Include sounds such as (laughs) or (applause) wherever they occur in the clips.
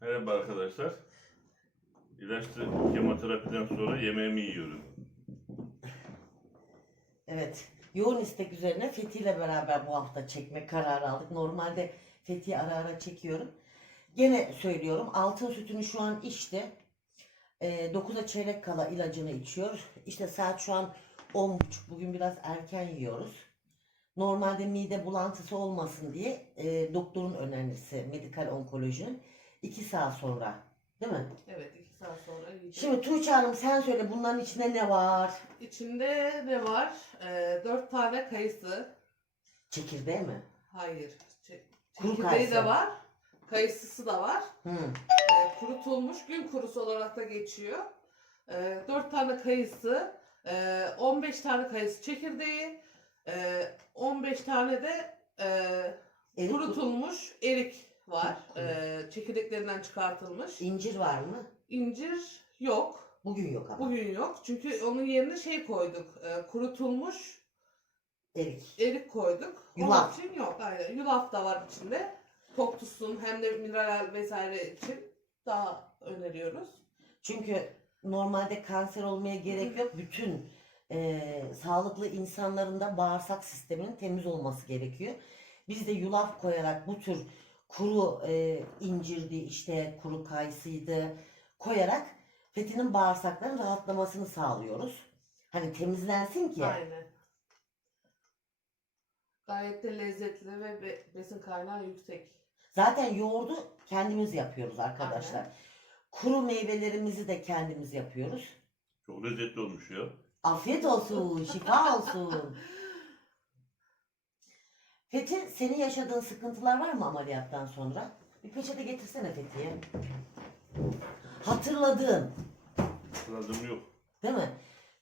Merhaba arkadaşlar. İlaçlı kemoterapiden sonra yemeğimi yiyorum. Evet. Yoğun istek üzerine Fethi ile beraber bu hafta çekme kararı aldık. Normalde Fethi'yi ara ara çekiyorum. Gene söylüyorum altın sütünü şu an içti. E, 9'a çeyrek kala ilacını içiyor. İşte saat şu an 10.30. Bugün biraz erken yiyoruz. Normalde mide bulantısı olmasın diye e, doktorun önerisi medikal onkolojinin 2 saat sonra. Değil mi? Evet iki saat sonra yiyeceğim. Şimdi Tuğçe Hanım sen söyle bunların içinde ne var? İçinde ne var? Ee, dört tane kayısı. Çekirdeği mi? Hayır. Çe- Kuru çekirdeği kayısı. de var. Kayısısı da var. Hı. Ee, kurutulmuş gün kurusu olarak da geçiyor. Ee, dört tane kayısı. e, 15 tane kayısı çekirdeği. e, 15 tane de e, Erik- kurutulmuş erik var. E, çekirdeklerinden çıkartılmış. İncir var mı? İncir yok. Bugün yok ama. Bugün yok. Çünkü onun yerine şey koyduk. e, kurutulmuş Erik. erik koyduk. Yulaf. Onun için yok. Aynen. Yulaf da var içinde. Tok tutsun hem de mineral vesaire için daha öneriyoruz. Çünkü normalde kanser olmaya gerek yok. Bütün e, sağlıklı insanların da bağırsak sisteminin temiz olması gerekiyor. Biz de yulaf koyarak bu tür kuru e, incirdi işte kuru kayısıydı koyarak Fethi'nin bağırsaklarının rahatlamasını sağlıyoruz. Hani temizlensin ki. Aynen. Gayet de lezzetli ve be- besin kaynağı yüksek. Zaten yoğurdu kendimiz yapıyoruz arkadaşlar. Aynen. Kuru meyvelerimizi de kendimiz yapıyoruz. Çok lezzetli olmuş ya. Afiyet olsun, şifa olsun. (laughs) Fethi, senin yaşadığın sıkıntılar var mı ameliyattan sonra? Bir peçete getirsene Fethi'ye. Hatırladığın, Hatırladığım yok. değil mi?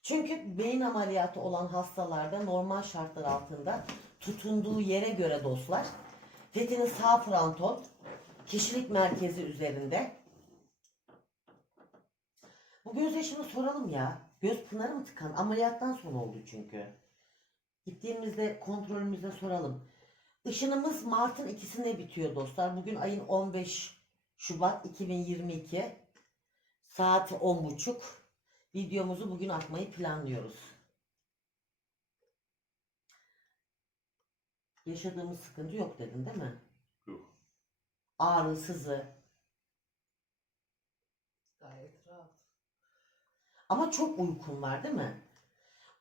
Çünkü beyin ameliyatı olan hastalarda normal şartlar altında tutunduğu yere göre dostlar, Fethi'nin sağ frontal, kişilik merkezi üzerinde. Bu göz yaşını soralım ya. Göz pınarı mı tıkan? Ameliyattan sonra oldu çünkü. Gittiğimizde kontrolümüzde soralım. Işınımız Mart'ın ikisinde bitiyor dostlar. Bugün ayın 15 Şubat 2022. Saat 10.30. Videomuzu bugün atmayı planlıyoruz. Yaşadığımız sıkıntı yok dedin değil mi? Yok. Ağrı, sızı. Gayet rahat. Ama çok uykun var değil mi?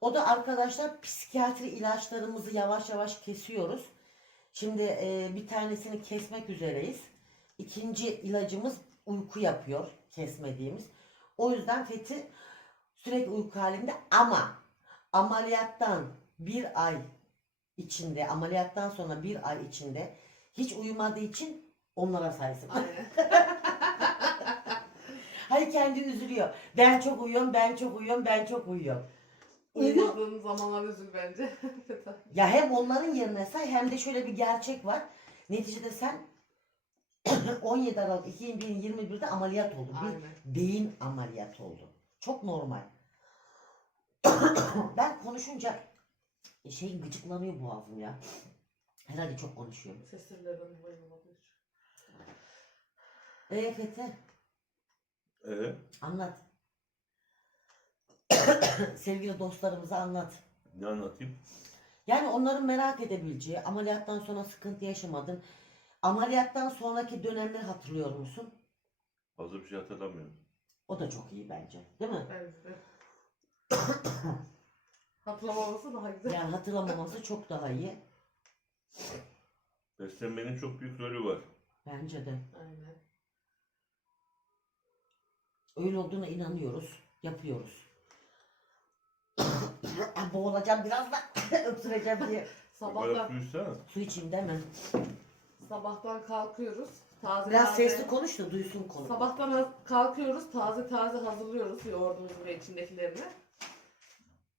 O da arkadaşlar psikiyatri ilaçlarımızı yavaş yavaş kesiyoruz. Şimdi e, bir tanesini kesmek üzereyiz. İkinci ilacımız uyku yapıyor kesmediğimiz. O yüzden Fethi sürekli uyku halinde ama ameliyattan bir ay içinde ameliyattan sonra bir ay içinde hiç uyumadığı için onlara saysın. (laughs) Hayır kendi üzülüyor. Ben çok uyuyorum, ben çok uyuyorum, ben çok uyuyorum. Uyuma, Uyumadığın zamanlar üzül bence. (laughs) ya hem onların yerine say hem de şöyle bir gerçek var. Neticede sen (coughs) 17 Aralık 2021'de ameliyat oldun. Bir beyin ameliyatı oldu. Çok normal. (coughs) ben konuşunca şey gıcıklanıyor boğazım ya. Herhalde çok konuşuyorum. Seslerden dolayı olabilir. Eee Fethi Ee, anlat. (coughs) Sevgili dostlarımıza anlat. ne anlatayım? Yani onların merak edebileceği, ameliyattan sonra sıkıntı yaşamadın. Ameliyattan sonraki dönemleri hatırlıyor musun? Fazla bir şey hatırlamıyorum. O da çok iyi bence. Değil mi? De. (coughs) Hatırlamaması daha güzel. Yani hatırlamaması çok daha iyi. Beslenmenin çok büyük rolü var. Bence de. Aynen. Öyle olduğuna inanıyoruz. Yapıyoruz. Boğulacağım biraz da (laughs) öpsüreceğim diye. Sabahtan, su içeyim değil mi? sabahtan kalkıyoruz. Taze Biraz taze- sesli konuş da duysun konu. Sabahtan ha- kalkıyoruz, taze taze hazırlıyoruz yoğurdumuzu ve içindekilerini.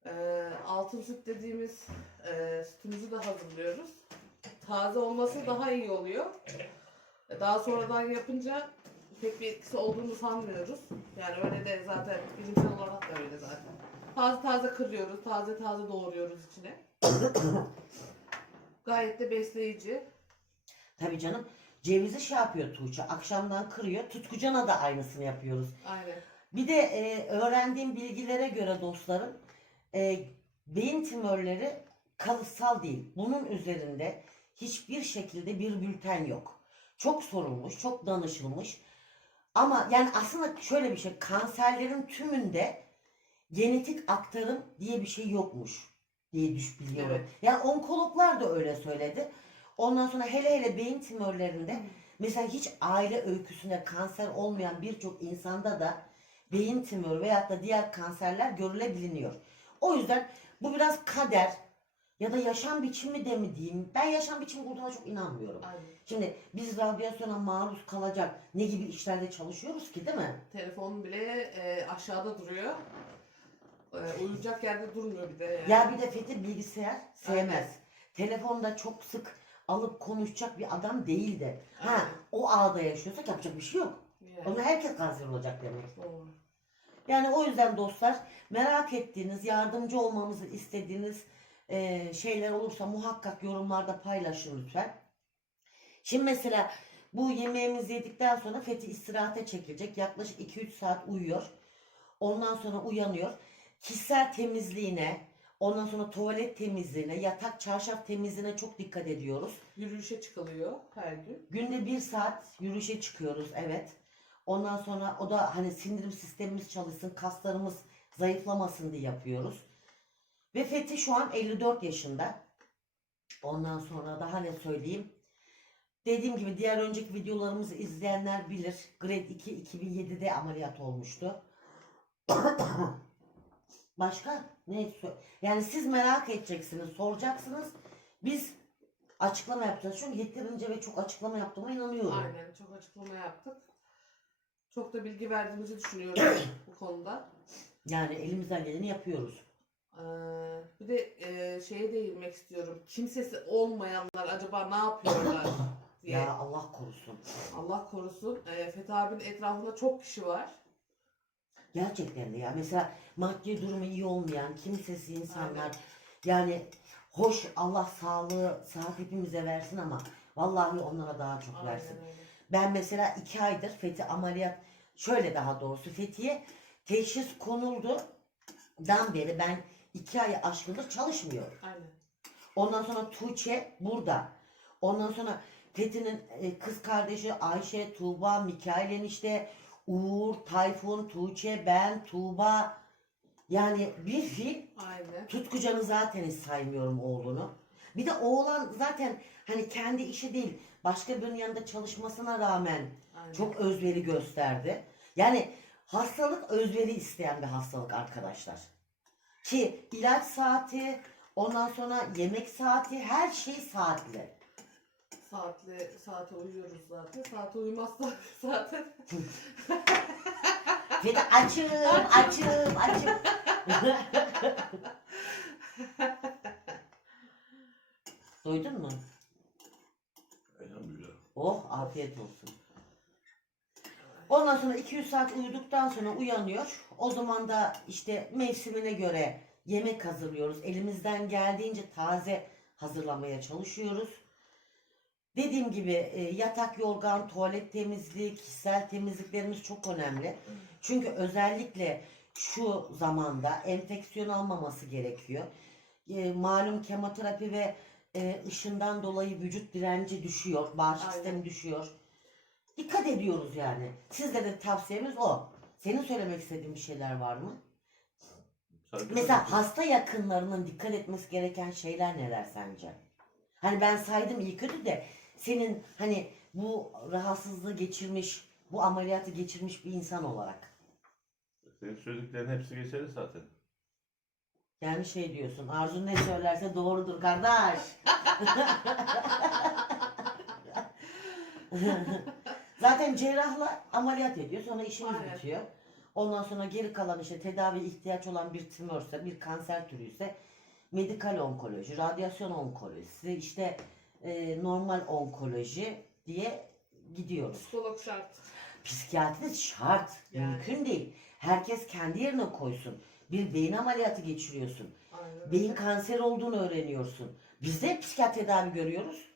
Ee, altın süt dediğimiz e, sütümüzü de hazırlıyoruz. Taze olması daha iyi oluyor. E, Daha sonradan yapınca pek bir etkisi olduğunu sanmıyoruz. Yani öyle de zaten bilimsel olarak da öyle zaten. Taze taze kırıyoruz, taze taze doğruyoruz içine. (coughs) Gayet de besleyici. Tabii canım. Cevizi şey yapıyor Tuğçe. Akşamdan kırıyor. Tutkucana da aynısını yapıyoruz. Aynen. Bir de e, öğrendiğim bilgilere göre dostlarım e, beyin tümörleri kalıtsal değil. Bunun üzerinde hiçbir şekilde bir bülten yok. Çok sorulmuş, çok danışılmış. Ama yani aslında şöyle bir şey kanserlerin tümünde genetik aktarım diye bir şey yokmuş diye düş biliyorum. Evet. Yani onkologlar da öyle söyledi. Ondan sonra hele hele beyin tümörlerinde Mesela hiç aile öyküsünde kanser olmayan birçok insanda da beyin tümörü veyahut da diğer kanserler görülebiliniyor. O yüzden bu biraz kader ya da yaşam biçimi de mi diyeyim? Ben yaşam biçimi kurduğuna çok inanmıyorum. Aynen. Şimdi biz radyasyona maruz kalacak ne gibi işlerde çalışıyoruz ki değil mi? Telefon bile e, aşağıda duruyor. E, uyuyacak yerde durmuyor bir de. Yani. Ya bir de Fethi bilgisayar sevmez. Aynen. Telefonda çok sık alıp konuşacak bir adam değil de. Ha Aynen. o ağda yaşıyorsak yapacak bir şey yok. Yani. Ona herkes kanser olacak demek. Doğru. Yani o yüzden dostlar merak ettiğiniz, yardımcı olmamızı istediğiniz e, şeyler olursa muhakkak yorumlarda paylaşın lütfen. Şimdi mesela bu yemeğimizi yedikten sonra Fethi istirahate çekilecek. Yaklaşık 2-3 saat uyuyor. Ondan sonra uyanıyor. Kişisel temizliğine, ondan sonra tuvalet temizliğine, yatak çarşaf temizliğine çok dikkat ediyoruz. Yürüyüşe çıkılıyor her gün. Günde bir saat yürüyüşe çıkıyoruz evet. Ondan sonra o da hani sindirim sistemimiz çalışsın, kaslarımız zayıflamasın diye yapıyoruz. Ve Fethi şu an 54 yaşında. Ondan sonra daha ne söyleyeyim. Dediğim gibi diğer önceki videolarımızı izleyenler bilir. Grade 2 2007'de ameliyat olmuştu. (coughs) Başka ne? Yani siz merak edeceksiniz, soracaksınız. Biz açıklama yapacağız. Çünkü yeterince ve çok açıklama yaptığıma inanıyorum. Aynen çok açıklama yaptık. Çok da bilgi verdiğimizi düşünüyorum bu konuda. Yani elimizden geleni yapıyoruz. Ee, bir de e, şeye değinmek istiyorum. Kimsesi olmayanlar acaba ne yapıyorlar (coughs) diye. Ya Allah korusun. Allah korusun. E, Fethi abinin etrafında çok kişi var. Gerçekten de ya. Mesela maddi durumu iyi olmayan, kimsesiz insanlar. Aynen. Yani hoş Allah sağlığı, sıhhat hepimize versin ama vallahi onlara daha çok versin. Aynen öyle. Ben mesela iki aydır Fethi ameliyat, şöyle daha doğrusu Fethi'ye teşhis konuldu. Dan beri ben iki ay aşkındır çalışmıyorum. Aynen. Ondan sonra Tuğçe burada. Ondan sonra Fethi'nin e, kız kardeşi Ayşe, Tuğba, Mikail enişte, Uğur, Tayfun, Tuğçe, ben, Tuğba. Yani bir fil Aynen. Tutkucan'ı zaten hiç saymıyorum oğlunu. Bir de oğlan zaten hani kendi işi değil başka birinin yanında çalışmasına rağmen Aynen. çok özveri gösterdi. Yani hastalık özveri isteyen bir hastalık arkadaşlar. Ki ilaç saati, ondan sonra yemek saati, her şey saatli. Saatli, saate uyuyoruz zaten. Saate uyumazsak (laughs) zaten Ve de açım, açım, açım. Duydun mu? Elhamdülillah. Oh afiyet olsun. Ondan sonra 200 saat uyuduktan sonra uyanıyor. O zaman da işte mevsimine göre yemek hazırlıyoruz. Elimizden geldiğince taze hazırlamaya çalışıyoruz. Dediğim gibi e, yatak, yorgan, tuvalet temizliği, kişisel temizliklerimiz çok önemli. Çünkü özellikle şu zamanda enfeksiyon almaması gerekiyor. E, malum kemoterapi ve e, ışından dolayı vücut direnci düşüyor, bağışıklık Aynen. sistemi düşüyor. Dikkat ediyoruz yani. Sizlere de tavsiyemiz o. Senin söylemek istediğin bir şeyler var mı? Sadece Mesela hasta yakınlarının dikkat etmesi gereken şeyler neler sence? Hani ben saydım iyi kötü de senin hani bu rahatsızlığı geçirmiş, bu ameliyatı geçirmiş bir insan olarak. Senin söylediklerin hepsi geçerli zaten. Yani şey diyorsun, Arzu ne söylerse doğrudur kardeş. (laughs) Zaten cerrahla ameliyat ediyor, sonra işimiz Aynen. bitiyor. Ondan sonra geri kalan işte tedavi ihtiyaç olan bir tümörse, bir kanser türüyse medikal onkoloji, radyasyon onkolojisi, işte e, normal onkoloji diye gidiyoruz. psikolog şart. Psikiyatri şart, Yani. mümkün değil. Herkes kendi yerine koysun. Bir beyin ameliyatı geçiriyorsun. Aynen. Beyin kanseri olduğunu öğreniyorsun. Biz de psikiyatri tedavi görüyoruz.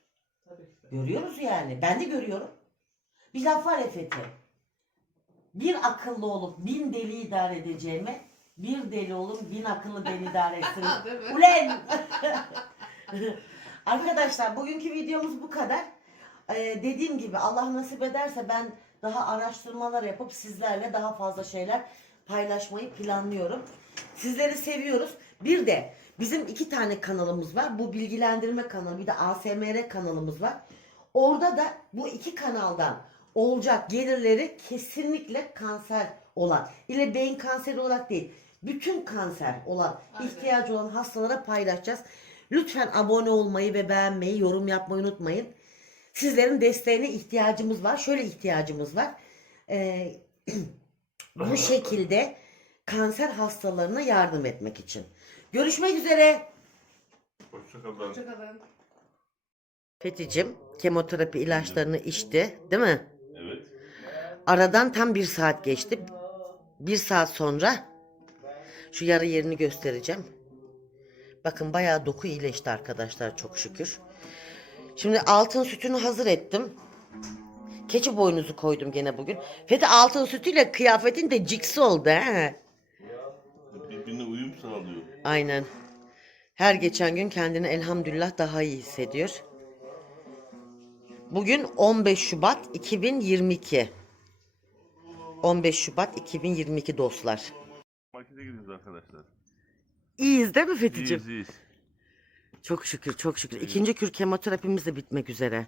Tabii ki. Görüyoruz yani. Ben de görüyorum. Bir laf var Fethi. Bir akıllı olup bin deli idare edeceğime bir deli olup bin akıllı beni idare etsin. (laughs) Ulen! (laughs) Arkadaşlar bugünkü videomuz bu kadar. Ee, dediğim gibi Allah nasip ederse ben daha araştırmalar yapıp sizlerle daha fazla şeyler paylaşmayı planlıyorum. Sizleri seviyoruz. Bir de bizim iki tane kanalımız var. Bu bilgilendirme kanalı bir de ASMR kanalımız var. Orada da bu iki kanaldan olacak gelirleri kesinlikle kanser olan ile beyin kanseri olarak değil bütün kanser olan ihtiyacı olan hastalara paylaşacağız. Lütfen abone olmayı ve beğenmeyi, yorum yapmayı unutmayın. Sizlerin desteğine ihtiyacımız var. Şöyle ihtiyacımız var. Ee, (clears throat) bu şekilde kanser hastalarına yardım etmek için. Görüşmek üzere. Hoşçakalın. Hoşçakalın. Fethi'cim kemoterapi ilaçlarını içti değil mi? Evet. Aradan tam bir saat geçti. Bir saat sonra şu yarı yerini göstereceğim. Bakın bayağı doku iyileşti arkadaşlar çok şükür. Şimdi altın sütünü hazır ettim. Keçi boynuzu koydum gene bugün. Fethi altın sütüyle kıyafetin de ciksi oldu he. Birbirine uyum sağlıyor. Aynen. Her geçen gün kendini elhamdülillah daha iyi hissediyor. Bugün 15 Şubat 2022. 15 Şubat 2022 dostlar. Markete gidiyoruz arkadaşlar. İyiyiz değil mi Fethi'ciğim? İyiyiz iyiyiz. Çok şükür çok şükür. İkinci kür kemoterapimiz de bitmek üzere.